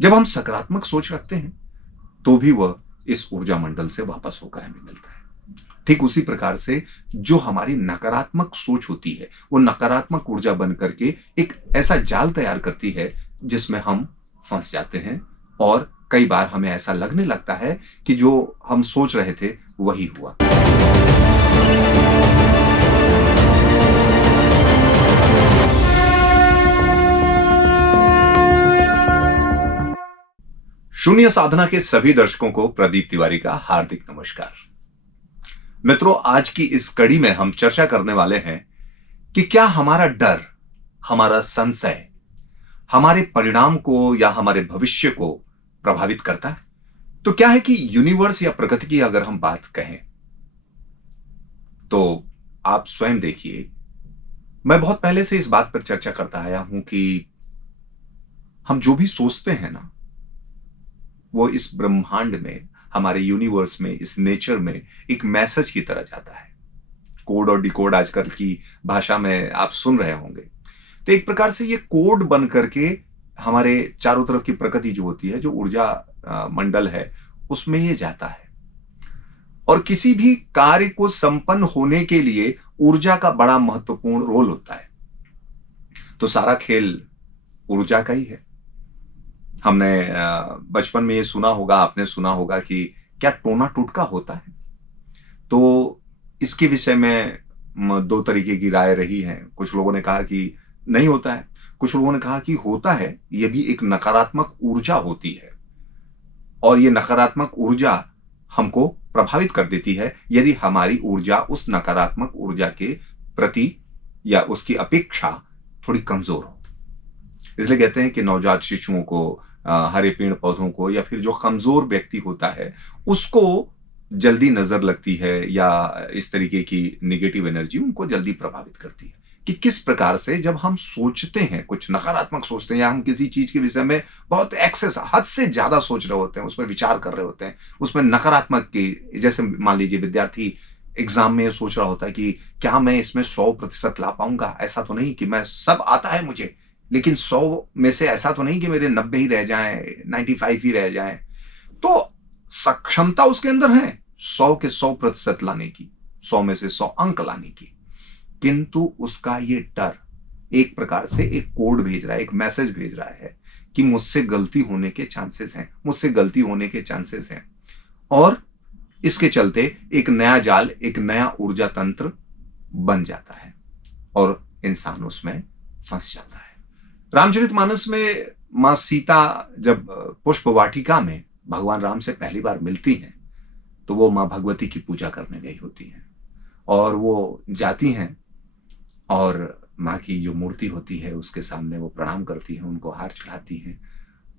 जब हम सकारात्मक सोच रखते हैं तो भी वह इस ऊर्जा मंडल से वापस होकर हमें मिलता है। ठीक उसी प्रकार से जो हमारी नकारात्मक सोच होती है, वो नकारात्मक ऊर्जा बन करके एक ऐसा जाल तैयार करती है जिसमें हम फंस जाते हैं और कई बार हमें ऐसा लगने लगता है कि जो हम सोच रहे थे वही हुआ। शून्य साधना के सभी दर्शकों को प्रदीप तिवारी का हार्दिक नमस्कार। मित्रों, आज की इस कड़ी में हम चर्चा करने वाले हैं कि क्या हमारा डर, हमारा संशय हमारे परिणाम को या हमारे भविष्य को प्रभावित करता है। तो क्या है कि यूनिवर्स या प्रकृति की अगर हम बात कहें तो आप स्वयं देखिए, मैं बहुत पहले से इस बात पर चर्चा करता आया हूं कि हम जो भी सोचते हैं ना, वो इस ब्रह्मांड में, हमारे यूनिवर्स में, इस नेचर में एक मैसेज की तरह जाता है। कोड और डिकोड आजकल की भाषा में आप सुन रहे होंगे। तो एक प्रकार से ये कोड बन करके हमारे चारों तरफ की प्रकृति जो होती है, जो ऊर्जा मंडल है, उसमें ये जाता है। और किसी भी कार्य को संपन्न होने के लिए ऊर्जा का बड़ा महत्वपूर्ण रोल होता है। तो सारा खेल ऊर्जा का ही है। हमने बचपन में ये सुना होगा, आपने सुना होगा कि क्या टोना टोटका होता है। तो इसके विषय में दो तरीके की राय रही है। कुछ लोगों ने कहा कि नहीं होता है, कुछ लोगों ने कहा कि होता है, ये भी एक नकारात्मक ऊर्जा होती है और ये नकारात्मक ऊर्जा हमको प्रभावित कर देती है यदि हमारी ऊर्जा उस नकारात्मक ऊर्जा के प्रति या उसकी अपेक्षा थोड़ी कमजोर हो। इसलिए कहते हैं कि नवजात शिशुओं को, हरे पेड़ पौधों को, या फिर जो कमजोर व्यक्ति होता है उसको जल्दी नजर लगती है, या इस तरीके की नेगेटिव एनर्जी उनको जल्दी प्रभावित करती है। कि किस प्रकार से जब हम सोचते हैं, कुछ नकारात्मक सोचते हैं, या हम किसी चीज के विषय में बहुत एक्सेस, हद से ज्यादा सोच रहे होते हैं, उसमें विचार कर रहे होते हैं, उसमें नकारात्मक की, जैसे मान लीजिए विद्यार्थी एग्जाम में सोच रहा होता है कि क्या मैं इसमें 100% ला पाऊंगा। ऐसा तो नहीं कि मैं सब आता है मुझे, लेकिन 100 में से ऐसा तो नहीं कि मेरे 90 ही रह जाएं, 95 ही रह जाएं। तो सक्षमता उसके अंदर है 100 के 100% लाने की, 100 में से 100 अंक लाने की, किंतु उसका ये डर एक प्रकार से एक कोड भेज रहा है, एक मैसेज भेज रहा है कि मुझसे गलती होने के चांसेस हैं, मुझसे गलती होने के चांसेस हैं। और इसके चलते एक नया जाल, एक नया ऊर्जा तंत्र बन जाता है और इंसान उसमें फंस जाता है। रामचरितमानस में मां सीता जब पुष्प वाटिका में भगवान राम से पहली बार मिलती हैं तो वो मां भगवती की पूजा करने गई होती हैं और वो जाती हैं और मां की जो मूर्ति होती है उसके सामने वो प्रणाम करती हैं, उनको हार चढ़ाती हैं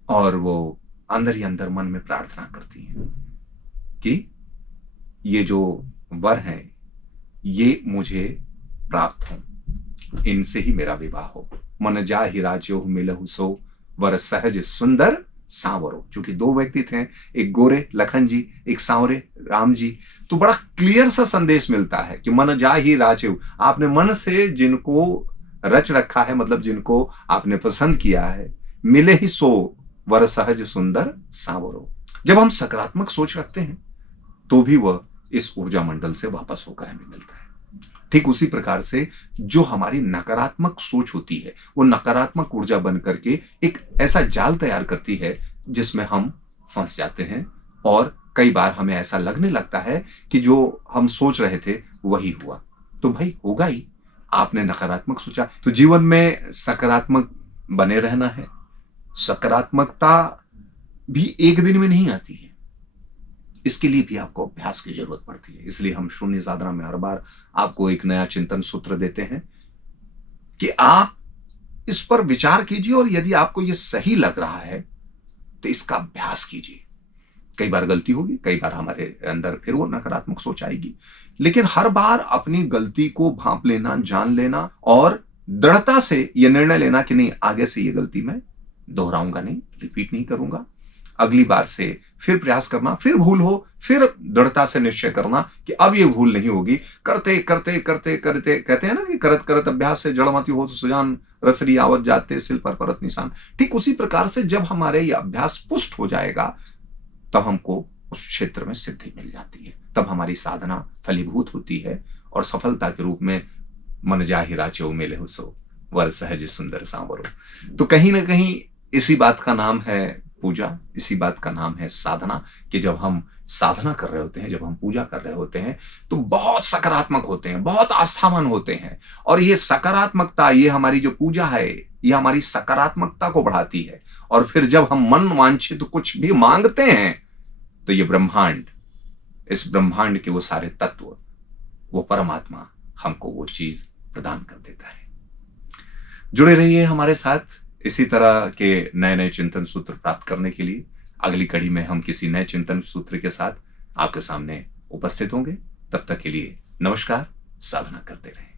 और वो अंदर ही अंदर मन में प्रार्थना करती हैं कि ये जो वर हैं ये मुझे प्राप्त हो, इनसे ही मेरा विवाह हो। मन जा ही राज्यो मिलहु सो, वर सहज सुंदर सांवरो। क्योंकि दो व्यक्ति थे, एक गोरे लखन जी, एक सांवरे राम जी। तो बड़ा क्लियर सा संदेश मिलता है कि मन जा ही राज्यो, आपने मन से जिनको रच रखा है, मतलब जिनको आपने पसंद किया है, मिले ही सो, वर सहज सुंदर सांवरो। जब हम सकारात्मक सोच रखते हैं तो भी वह इस ऊर्जा मंडल से वापस होकर हमें मिलता है। ठीक उसी प्रकार से जो हमारी नकारात्मक सोच होती है, वो नकारात्मक ऊर्जा बन करके एक ऐसा जाल तैयार करती है जिसमें हम फंस जाते हैं और कई बार हमें ऐसा लगने लगता है कि जो हम सोच रहे थे वही हुआ। तो भाई होगा ही, आपने नकारात्मक सोचा तो जीवन में सकारात्मक बने रहना है। सकारात्मकता भी एक दिन में नहीं आती है, इसके लिए भी आपको अभ्यास की जरूरत पड़ती है। इसलिए हम शून्य साधना में हर बार आपको एक नया चिंतन सूत्र देते हैं कि आप इस पर विचार कीजिए और यदि आपको यह सही लग रहा है तो इसका अभ्यास कीजिए। कई बार गलती होगी, कई बार हमारे अंदर फिर वो नकारात्मक सोच आएगी, लेकिन हर बार अपनी गलती को भांप लेना, जान लेना और दृढ़ता से यह निर्णय लेना कि नहीं, आगे से ये गलती मैं दोहराऊंगा नहीं, रिपीट नहीं करूंगा, अगली बार से फिर प्रयास करना, फिर भूल हो, फिर दृढ़ता से निश्चय करना कि अब ये भूल नहीं होगी। करते करते करते करते, कहते हैं ना कि करत करत अभ्यास से जड़मति हो सुजान, रसरी आवत जाते सिल पर परत निशान। ठीक उसी प्रकार से जब हमारे ये अभ्यास पुष्ट हो जाएगा, तब हमको उस क्षेत्र में सिद्धि मिल जाती है, तब हमारी साधना फलीभूत होती है और सफलता के रूप में मन जाहि राचे मिले हो सो वर सहज सुंदर सांवरो। तो कहीं ना कहीं इसी बात का नाम है पूजा, इसी बात का नाम है साधना, कि जब हम साधना कर रहे होते हैं, जब हम पूजा कर रहे होते हैं, तो बहुत सकारात्मक होते हैं, बहुत आस्थावान होते हैं। और ये सकारात्मकता, ये हमारी जो पूजा है, ये हमारी सकारात्मकता को बढ़ाती है। और फिर जब हम मन वांछित कुछ भी मांगते हैं, तो ये ब्रह्मांड, इस ब्रह्मांड के वो सारे तत्व, वो परमात्मा हमको वो चीज प्रदान कर देता है। जुड़े रहिए हमारे साथ इसी तरह के नए नए चिंतन सूत्र प्राप्त करने के लिए। अगली कड़ी में हम किसी नए चिंतन सूत्र के साथ आपके सामने उपस्थित होंगे। तब तक के लिए नमस्कार। साधना करते रहें।